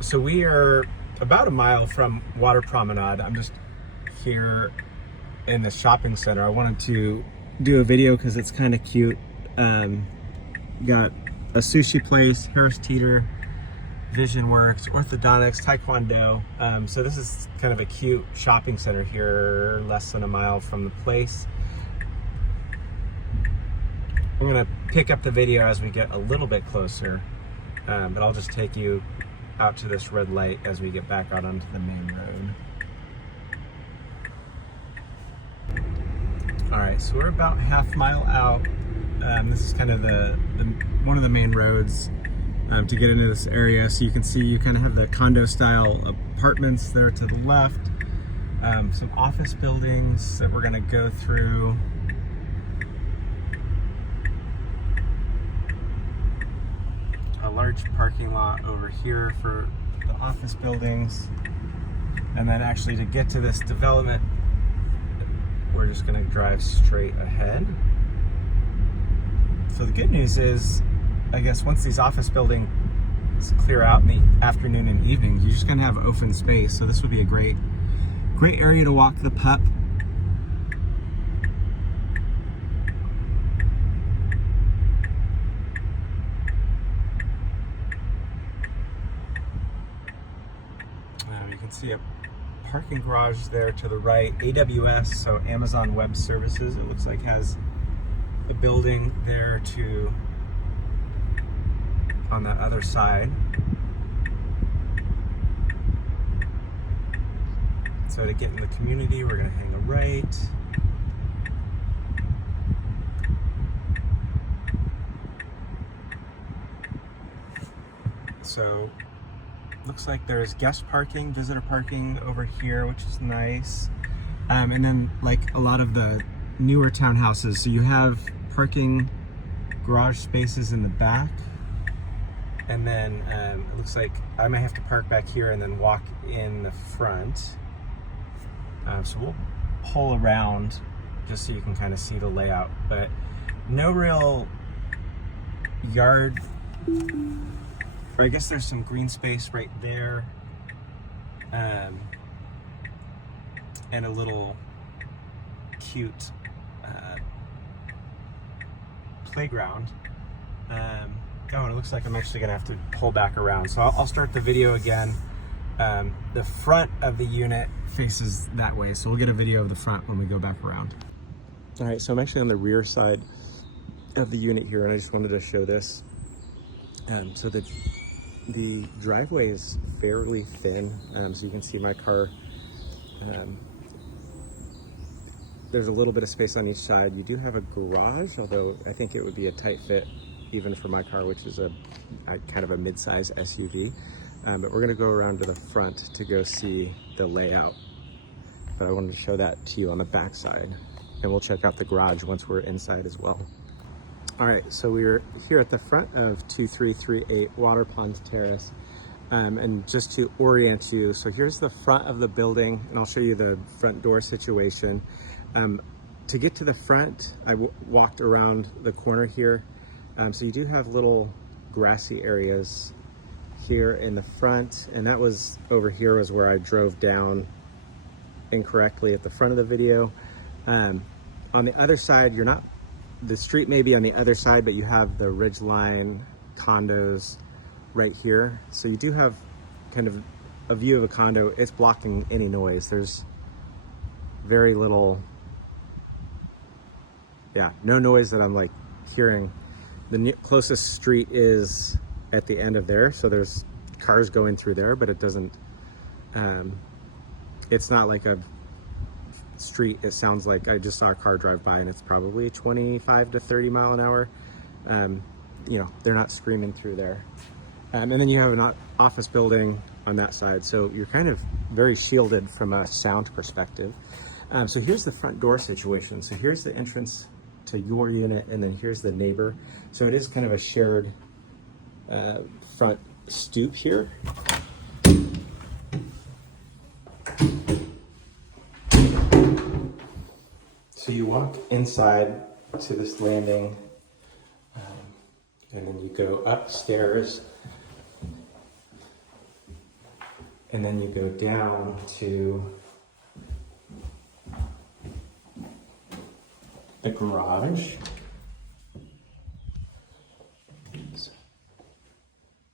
So we are about a mile from Water Promenade. I'm just here in the shopping center. I wanted to do a video because it's kind of cute. Got a sushi place, Harris Teeter, Vision Works, orthodontics, taekwondo. So this is kind of a cute shopping center here, less than a mile from the place. I'm gonna pick up the video as we get a little bit closer, but I'll just take you out to this red light as we get back out onto the main road. All right, so we're about half mile out. This is kind of one of the main roads to get into this area. So you can see you kind of have the condo style apartments there to the left, some office buildings that we're gonna go through. A large parking lot over here for the office buildings. And then actually to get to this development, we're just gonna drive straight ahead. So the good news is, I guess once these office buildings clear out in the afternoon and evening, you're just gonna have open space. So this would be a great area to walk the pup. You can see a parking garage there to the right. AWS, so Amazon Web Services, it looks like has a building there too on that other side. So to get in the community, we're gonna hang a right. So looks like there's guest parking, visitor parking over here, which is nice. And then like a lot of the newer townhouses, so you have parking garage spaces in the back. And then it looks like I might have to park back here and then walk in the front. So we'll pull around just so you can kind of see the layout, but no real yard. Or I guess there's some green space right there, and a little cute playground. Oh, and it looks like I'm actually gonna have to pull back around. So I'll start the video again. The front of the unit faces that way, so we'll get a video of the front when we go back around. All right, so I'm actually on the rear side of the unit here, and I just wanted to show this. So the driveway is fairly thin, so you can see my car. There's a little bit of space on each side. You do have a garage, although I think it would be a tight fit even for my car, which is a kind of a mid-size SUV. But we're gonna go around to the front to go see the layout. But I wanted to show that to you on the back side, and we'll check out the garage once we're inside as well. All right, so we're here at the front of 2338 Water Pond Terrace. And just to orient you, so here's the front of the building, and I'll show you the front door situation. To get to the front, I walked around the corner here. So you do have little grassy areas here in the front, and that was over here was where I drove down incorrectly at the front of the video. On the other side, the street may be on the other side, but you have the ridgeline condos right here. So you do have kind of a view of a condo. It's blocking any noise. There's very little, no noise that I'm like hearing. The closest street is at the end of there. So there's cars going through there, but it doesn't, it's not like a street. It sounds like I just saw a car drive by, and it's probably 25 to 30 mile an hour. They're not screaming through there. And then you have an office building on that side. So you're kind of very shielded from a sound perspective. So here's the front door situation. So here's the entrance to your unit, and then here's the neighbor. So it is kind of a shared front stoop here. So you walk inside to this landing, and then you go upstairs And then you go down to the garage.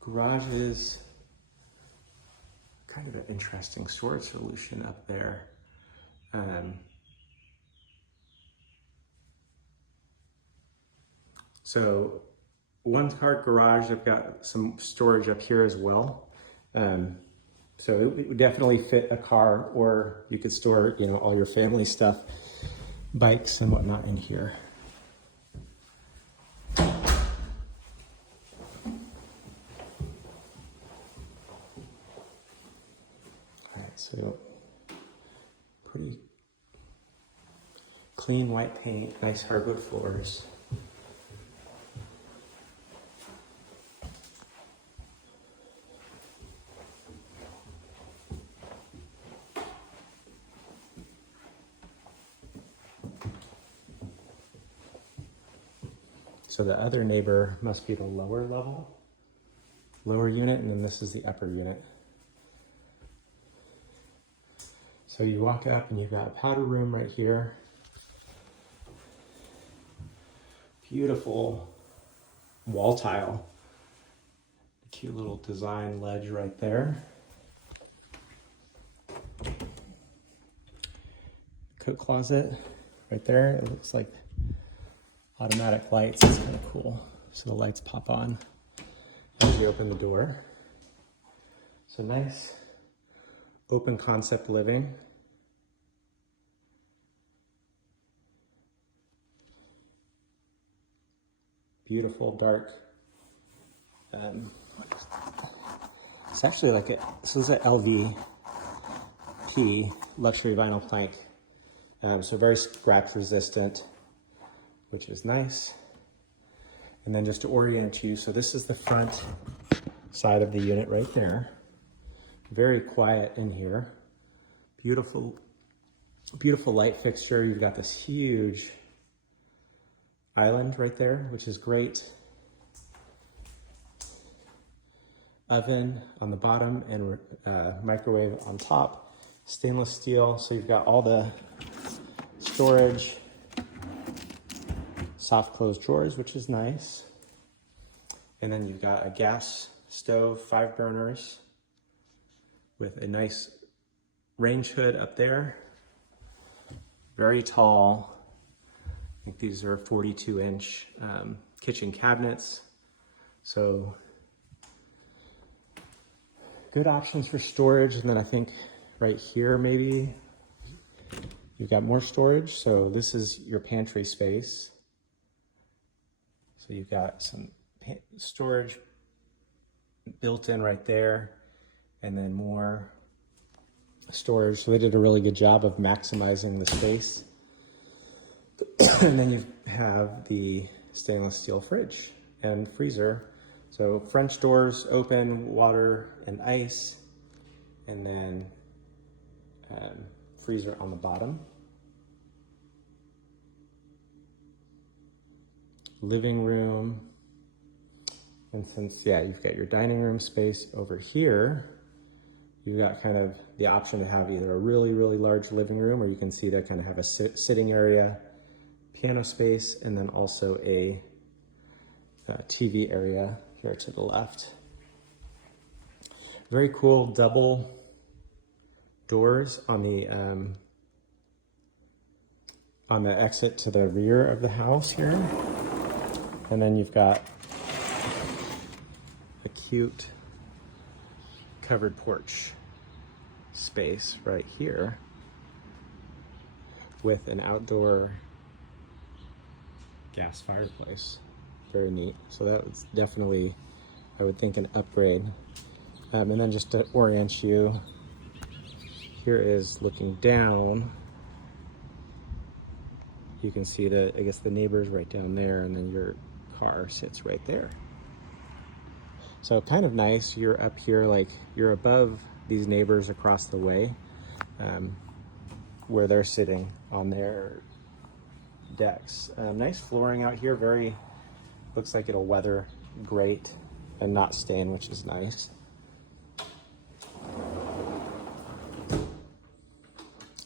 Garage is kind of an interesting storage solution up there. So one car garage, I've got some storage up here as well. So it would definitely fit a car, or you could store, you know, all your family stuff, bikes and whatnot in here. All right, so pretty clean white paint, nice hardwood floors. So the other neighbor must be the lower unit, and then this is the upper unit. So you walk up and you've got a powder room right here. Beautiful wall tile. Cute little design ledge right there. Coat closet right there. It looks like automatic lights. It's kind of cool. So the lights pop on as you open the door. So nice open concept living. Beautiful dark. It's actually like this is an LVP luxury vinyl plank. So very scratch resistant, which is nice. And then just to orient you, so this is the front side of the unit right there. Very quiet in here. Beautiful, beautiful light fixture. You've got this huge island right there, which is great. Oven on the bottom and microwave on top. Stainless steel, so you've got all the storage, soft closed drawers, which is nice. And then you've got a gas stove, 5 burners, with a nice range hood up there. Very tall. I think these are 42-inch kitchen cabinets. So good options for storage. And then I think right here, maybe you've got more storage. So this is your pantry space. So you've got some storage built in right there, and then more storage. So they did a really good job of maximizing the space. And then you have the stainless steel fridge and freezer. So French doors open, water and ice, and then freezer on the bottom. Living room. And since, yeah, you've got your dining room space over here, you've got kind of the option to have either a really, really large living room, or you can see that kind of have a sitting area, piano space, and then also a TV area here to the left. Very cool double doors on the exit to the rear of the house here. And then you've got a cute covered porch space right here with an outdoor gas fireplace. Very neat. So that's definitely, I would think, an upgrade. And then just to orient you, here is looking down. You can see the, I guess the neighbor's right down there, and then your car sits right there. So kind of nice. You're up here, like you're above these neighbors across the way, where they're sitting on their decks. Nice flooring out here. Very, looks like it'll weather great and not stain, which is nice.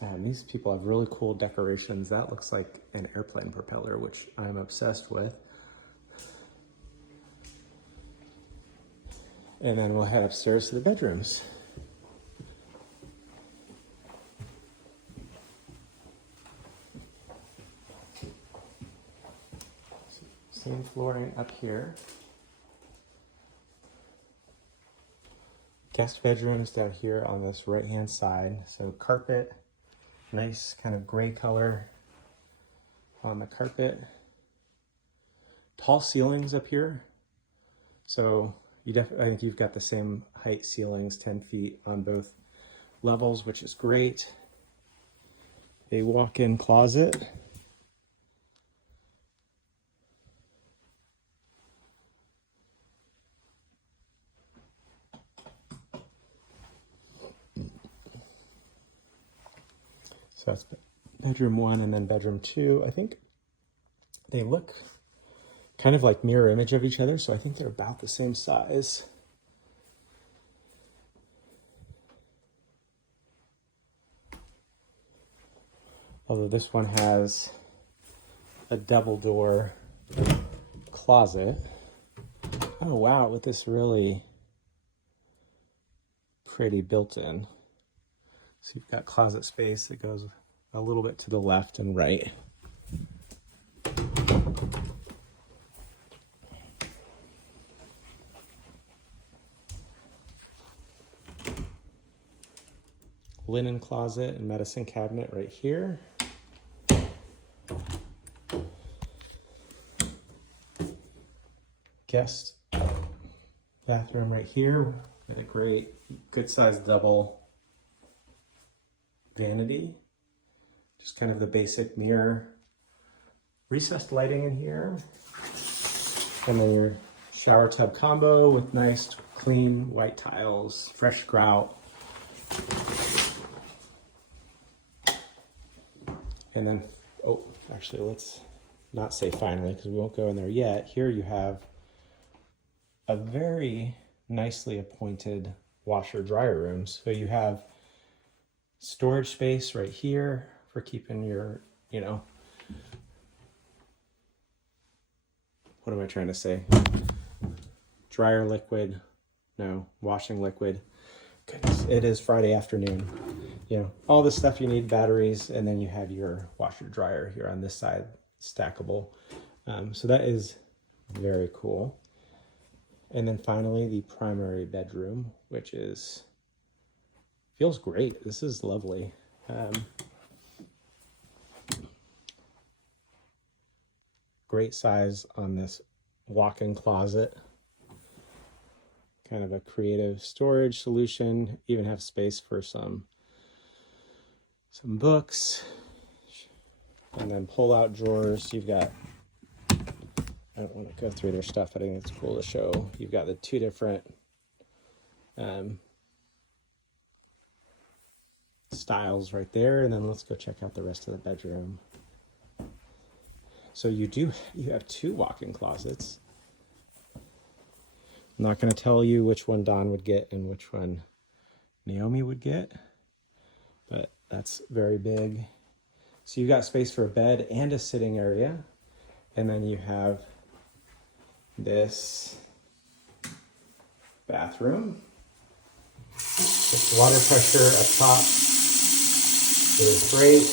And these people have really cool decorations. That looks like an airplane propeller, which I'm obsessed with. And then we'll head upstairs to the bedrooms. Same flooring up here. Guest bedrooms down here on this right-hand side. So carpet, nice kind of gray color on the carpet. Tall ceilings up here. So I think you've got the same height ceilings, 10 feet on both levels, which is great. A walk-in closet. So that's bedroom 1 and then bedroom 2. I think they look kind of like mirror image of each other, so I think they're about the same size. Although this one has a double door closet. Oh wow, with this really pretty built-in. So you've got closet space that goes a little bit to the left and right. Linen closet and medicine cabinet right here. Guest bathroom right here. Got a great, good sized double vanity. Just kind of the basic mirror. Recessed lighting in here. And then your shower tub combo with nice clean white tiles, fresh grout. And then, oh, actually let's not say finally because we won't go in there yet. Here you have a very nicely appointed washer dryer room. So you have storage space right here for keeping your, what am I trying to say? Dryer liquid, no, washing liquid. Goodness, it is Friday afternoon. All the stuff you need, batteries, and then you have your washer dryer here on this side, stackable. So that is very cool. And then finally the primary bedroom, which feels great. This is lovely. Great size on this walk-in closet. Kind of a creative storage solution. Even have space for some books. And then pull-out drawers. You've got, I don't want to go through their stuff, but I think it's cool to show. You've got the two different styles right there, and then let's go check out the rest of the bedroom. So you have two walk-in closets. I'm not going to tell you which one Don would get and which one Naomi would get, but that's very big. So you've got space for a bed and a sitting area, and then you have this bathroom. This water pressure up top is great.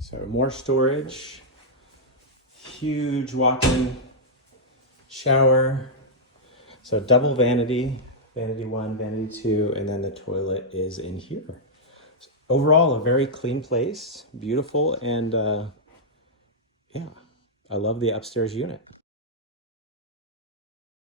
So more storage, huge walk-in shower. So double vanity, vanity 1, vanity 2, and then the toilet is in here. So overall, a very clean place, beautiful, and yeah, I love the upstairs unit.